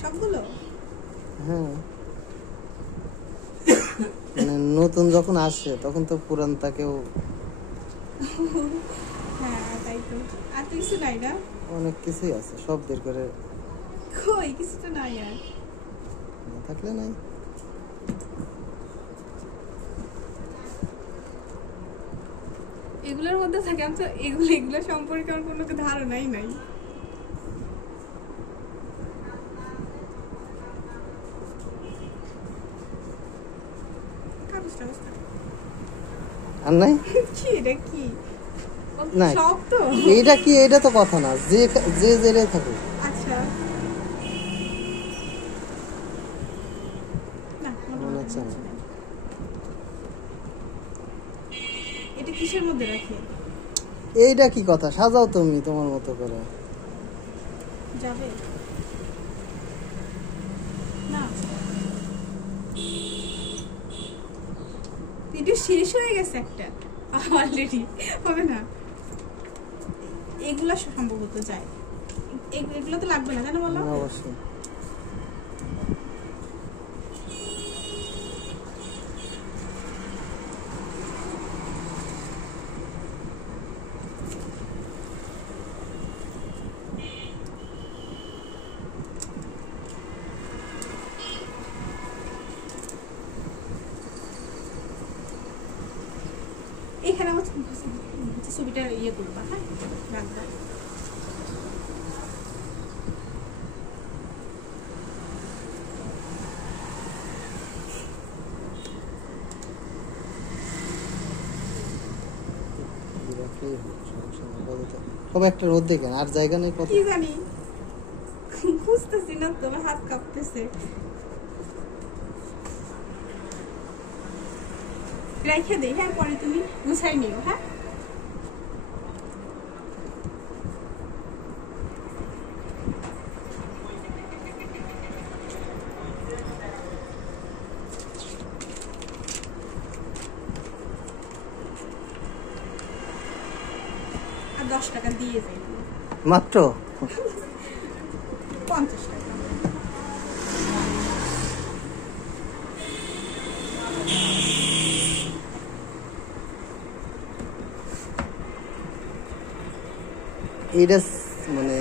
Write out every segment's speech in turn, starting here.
সবগুলো? হ্যাঁ, মানে নতুন যখন আসে তখন তো পুরানটাকেও হ্যাঁ তাই তো। আর তো কিছু নাই না? অনেক কিছুই আছে, সব বের করে কই কিছু তো নাই আর। না থাকলে নাই। এগুলোর মধ্যে থাকে আমি তো এগুলো সম্পর্কে আমার কোনো ধারণাই নাই। আর নাই কি এটা কি? না সব তো এইটা কি, এইটা তো কথা না, যে যে জেলে থাকুক। আচ্ছা না মনে হচ্ছে না। এটা কিসের মধ্যে রাখে? এইটা কি কথা, সাজাও তুমি তোমার মতো করে। যাবে না, ভিডিও শেষ হয়ে গেছে একটা অলরেডি, হবে না? এগুলো সম্ভবত যায়, এগুলো তো লাগবে না, জানো বলো? অবশ্যই। এখানে আমার ছবিটা ইয়ে করবা, হ্যাঁ রাখবা। সব একটার মধ্যে কেন আর জায়গা নেই? কত কি জানি, বুঝতেছি না তো, আমার হাত কাঁপতেছে। রেখে দেই, হ্যাঁ পরে তুমি গুছাই নিও, হ্যাঁ। আর 10 টাকা দিয়ে যাই মাত্র, 50 টাকা। এইটা মানে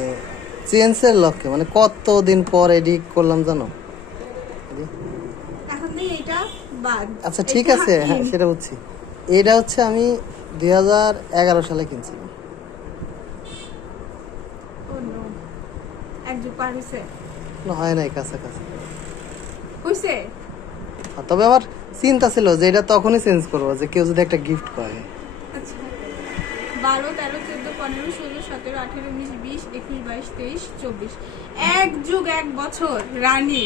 চেঞ্জের লক্ষ্যে, মানে কতদিন পর এডিট করলাম জানো? এখন নেই এটা বাদ। আচ্ছা ঠিক আছে, হ্যাঁ সেটা বুঝছি। এটা হচ্ছে আমি 2011 সালে কিনছিলাম। এক যুগ পার হইছে? হয় নাই, কাছাকাছি হইছে। তবে আমার চিন্তা ছিল যে এটা তখনই চেঞ্জ করবো, যে কেউ যদি একটা গিফট করে। আচ্ছা 12, 13, 14, 15, 16, 17, 18, 19, 20, 21, 22, 23, 24, এক যুগ এক বছর রানী।